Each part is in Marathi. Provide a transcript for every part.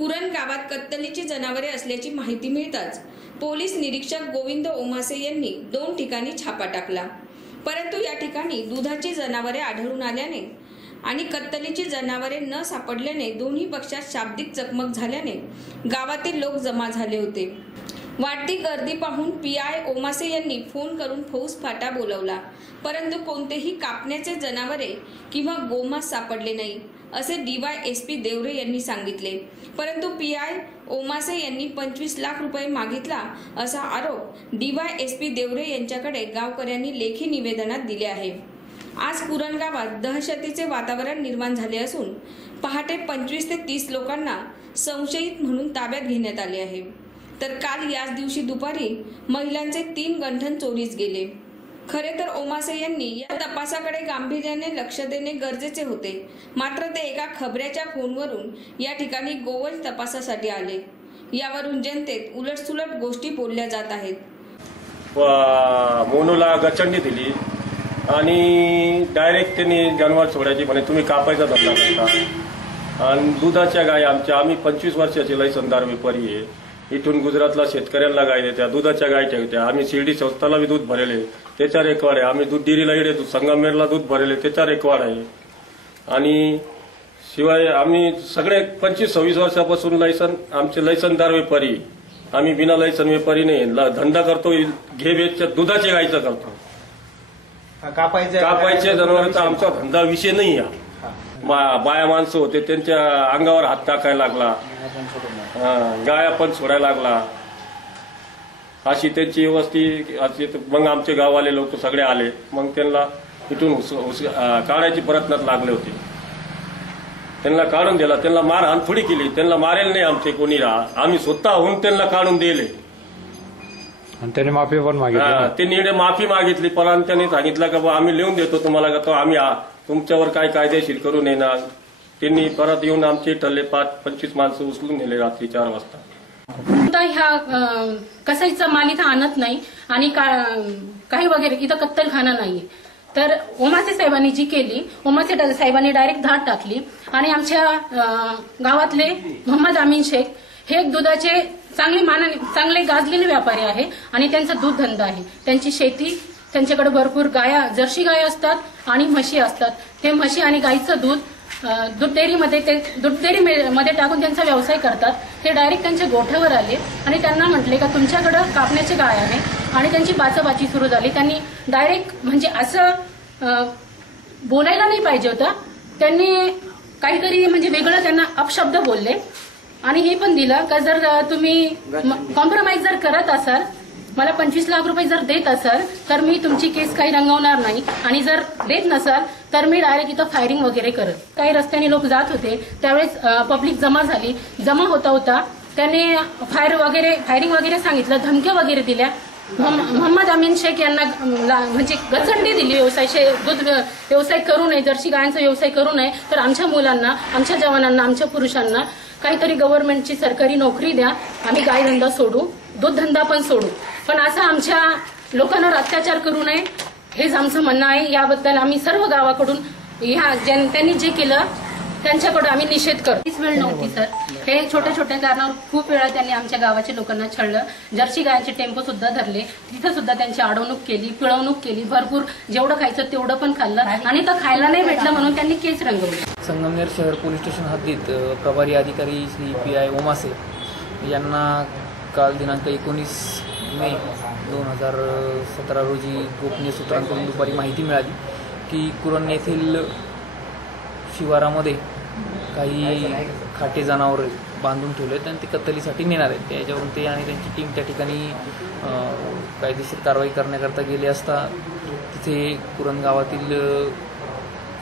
कुरण गावात कत्तलीची जनावरे असल्याची माहिती मिळताच पोलीस निरीक्षक गोविंद ओमासे यांनी दोन ठिकाणी छापा टाकला. परंतु या ठिकाणी दुधाची जनावरे आढळून आल्याने आणि कत्तलीची जनावरे न सापडल्याने दोन्ही पक्षात शाब्दिक चकमक झाल्याने गावातील लोक जमा झाले होते. वाढती गर्दी पाहून पी आय ओमासे यांनी फोन करून फौज फाटा बोलवला. परंतु कोणतेही कापण्याचे जनावरे किंवा गोमास सापडले नाही. असे डीवाय एस पी देवरे यांनी सांगितले. परंतु पी आय ओमासे यांनी पंचवीस लाख रुपये मागितला असा आरोप डीवाय एस पी देवरे यांच्याकडे गावकऱ्यांनी लेखी निवेदनात दिले आहे. आज कुरण गावात दहशतीचे वातावरण निर्माण झाले असून पहाटे पंचवीस ते तीस लोकांना संशयित म्हणून ताब्यात घेण्यात आले आहे. तर काल याच दिवशी दुपारी महिलांचे तीन गंठन चोरीस गेले. खरे तर ओमासे यांनी या तपासाकडे गांभीर्याने लक्ष देणे गरजेचे होते. मात्र ते एका खबऱ्याच्या फोनवरून या ठिकाणी गोवंश तपासासाठी आले. यावरून जनतेत उलटसुलट गोष्टी बोलल्या जात आहेत. मोनूला गचंडी दिली. आणि डायरेक्ट त्यांनी जनावर सोडायची म्हणे तुम्ही कापायचा धंदा करता. आणि दुधाच्या गाय आमच्या आम्ही पंचवीस वर्षाचे लयसंदार व्यापारी आहे. इथून गुजरातला शेतकऱ्यांना गाय देत्या दुधाच्या गाय ठेवत्या. आम्ही शिर्डी संस्थाला बी दूध भरेले त्याचा रेकॉर्ड आहे. आम्ही दूध डेअरीला इकडे संगमेरला दूध भरेले त्याचा रेकॉर्ड आहे. आणि शिवाय आम्ही सगळे पंचवीस सव्वीस वर्षापासून लायसन आमचे लयसनदार व्यापारी. आम्ही बिना लायसन व्यापारी नाही. धंदा करतो घे बेचच्या दुधाच्या गायचा करतो. कापायचे कापायचे जनावरांचा आमचा धंदा विषय नाही हा मा- बाया माणसं होते त्यांच्या अंगावर हात टाकायला लागला. हा, गाया पण सोडायला लागला. अशी त्यांची व्यवस्थित अशी मग आमचे गाववाले लोक सगळे आले. मग त्यांना इथून काढायची प्रयत्नात लागले होते. त्यांना काढून दिला. त्यांना मारहाण थोडी केली. त्यांना मारेल नाही आमचे कोणी. आम्ही स्वतःहून त्यांना काढून दिले. त्याने माफी पण मागितली. त्यांनी माफी मागितली पण त्यांनी सांगितलं का आम्ही लिहून देतो तुम्हाला का तो आम्ही तुमच्यावर काय कायदेशीर करून येणार त्यांनी परत येऊन आमचे ठरले पाच पंचवीस माणसं उचलून नेले रात्री चार वाजता. ह्या कसाईचा माल इथं आणत नाही आणि काही वगैरे इथं कत्तलखाना नाहीये. तर ओमासे साहेबांनी जी केली ओमासे साहेबांनी डायरेक्ट धाड टाकली आणि आमच्या गावातले मोहम्मद अमीन शेख हे एक दुधाचे चांगले मानाने चांगले गाजलेले व्यापारी आहे आणि त्यांचा दूध धंदा आहे. त्यांची शेती त्यांच्याकडे भरपूर गाया जर्सी गाय असतात आणि म्हशी असतात. ते म्हशी आणि गाईचं दूध दूध डेअरीमध्ये ते दूध डेअरी मध्ये टाकून त्यांचा व्यवसाय करतात. ते डायरेक्ट त्यांच्या गोठ्यावर आले आणि त्यांना म्हटले का तुमच्याकडं कापण्याची गाय आहे आणि त्यांची बाचाबाची सुरू झाली. त्यांनी डायरेक्ट म्हणजे असं बोलायला नाही पाहिजे होतं. त्यांनी काहीतरी म्हणजे वेगळं त्यांना अपशब्द बोलले. आणि हे पण दिलं का जर तुम्ही कॉम्प्रोमाइज जर करत असाल मला पंचवीस लाख रुपये जर देत असाल तर मी तुमची केस काही रंगवणार नाही. आणि जर देत नसाल तर मी डायरेक्ट इथं फायरिंग वगैरे करत. काही रस्त्याने लोक जात होते त्यावेळेस पब्लिक जमा झाली. जमा होता होता त्याने फायर वगैरे फायरिंग वगैरे सांगितलं धमक्या वगैरे दिल्या. मोहम्मद अमीन शेख यांना म्हणजे गचंडी दिली. व्यवसाय दूध व्यवसाय करू नये. जर्सी गायांचा व्यवसाय करू नये. तर आमच्या मुलांना आमच्या जवानांना आमच्या पुरुषांना काहीतरी गव्हर्नमेंटची सरकारी नोकरी द्या. आम्ही गायधंदा सोडू. दूध धंदा पण सोडू. पण असं आमच्या लोकांवर अत्याचार करू नये हेच आमचं म्हणणं आहे. याबद्दल आम्ही सर्व गावाकडून ह्या ज्यां- त्यांनी जे केलं त्यांच्याकडून आम्ही निषेध करतो. तीच वेळ नव्हती सर हे छोट्या छोट्या कारणावर खूप वेळा त्यांनी आमच्या गावाच्या लोकांना छळलं. जर्सी गायांचे टेम्पो सुद्धा धरले. तिथं सुद्धा त्यांची अडवणूक केली पिळवणूक केली. भरपूर जेवढं खायचं तेवढं पण खाल्लं. आणि तर खायला नाही भेटलं म्हणून त्यांनी केस रंगवली. संगमनेर शहर पोलीस स्टेशन हद्दीत प्रभारी अधिकारी श्री पी आय ओमासे यांना काल दिनांक एकोणीस मे दोन हजार सतरा रोजी गोपनीय सूत्रांकडून दुपारी माहिती मिळाली की कुरण येथील शिवारामध्ये काही खाटे जनावर बांधून ठेवले आहेत आणि ते कत्तलीसाठी नेणार आहेत. त्याच्यावरून ते आणि त्यांची टीम त्या ठिकाणी कायदेशीर कारवाई करण्याकरता गेले असता तिथे कुरण गावातील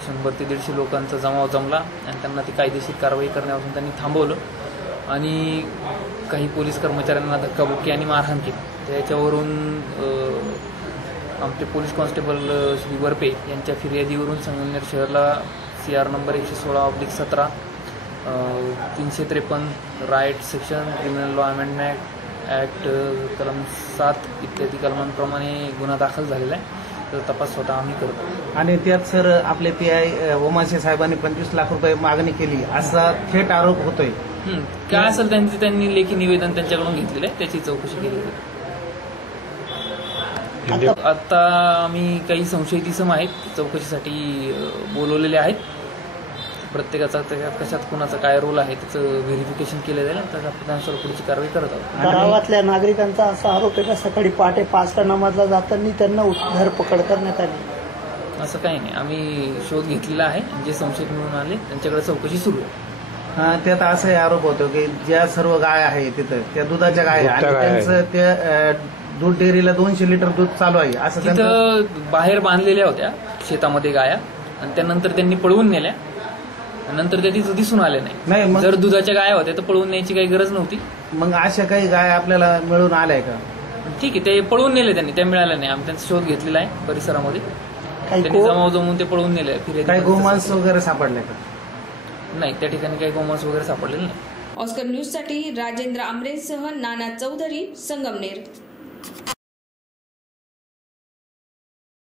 शंभर ते दीडशे लोकांचा जमाव जमला आणि त्यांना ती कायदेशीर कारवाई करण्यापासून त्यांनी थांबवलं. आणि काही पोलीस कर्मचाऱ्यांना धक्काबुक्की आणि मारहाण केली. त्याच्यावरून आमचे पोलीस कॉन्स्टेबल श्री वरपे यांच्या फिर्यादीवरून संगमनेर शहरला सी आर नंबर एकशे सोळा ऑब्लिक सतरा तीनशे त्रेपन्न right section criminal law amendment act कलम सात इत्यादी कलमांप्रमाणे गुन्हा दाखल झालेला आहे. तर तपास स्वतः आम्ही करतो. आणि त्यात सर आपले पी आय ओमाशे साहेबांनी पंचवीस लाख रुपये मागणी केली. असा थेट आरोप होतोय. हं. काय असेल त्यांचे त्यांनी लेखी निवेदन त्यांच्याकडून घेतलेलं आहे? त्याची चौकशी केली. म्हणजे आता आम्ही काही संशयित इसम आहेत चौकशीसाठी बोलवलेले आहेत. प्रत्येकाचा त्याच्यात कशात कुणाचा काय रोल आहे त्याचं व्हेरिफिकेशन केलं जाईल आणि त्याच्या त्यानुसार पुढची कारवाई करत आहोत. गावातल्या नागरिकांचा असा आरोप आहे का? सकाळी पहाटे पाचला नमाजला जाताना त्यांना धरपकड करण्यात आली. असं काही नाही. आम्ही शोध घेतलेला आहे. जे संशयित मिळून आले त्यांच्याकडे चौकशी सुरू आहे. हा, त्यात असाही आरोप होतो की ज्या सर्व गाय आहे तिथं त्या दुधाच्या गाय आहे आणि. त्यांचं त्या अं, दूध डेअरीला दोनशे लिटर दूध चालू आहे असं त्यांचं तिथं बाहेर बांधलेल्या होत्या शेतामध्ये गाया. आणि त्यानंतर त्यांनी पळवून नेल्या. नंतर त्या तिथं दिसून आल्या नाही, नाही मग- जर दुधाच्या गाया होत्या तर पळवून न्यायची काही गरज नव्हती. मग अशा काही गाय आपल्याला मिळून आल्या का? ठीक आहे ते पळवून नेले त्यांनी. त्या मिळाल्या नाही. आम्ही त्यांचा शोध घेतलेला आहे परिसरामध्ये. काही त्यांनी गो जमाव जमवून ते पळवून नेले काही गोमांस वगैरे सापडले का? नाही त्या ठिकाणी काही गोमांस वगैरे सापडलेलं नाही. ऑस्कर न्यूजसाठी राजेंद्र आमरेसह नाना चौधरी संगमनेर.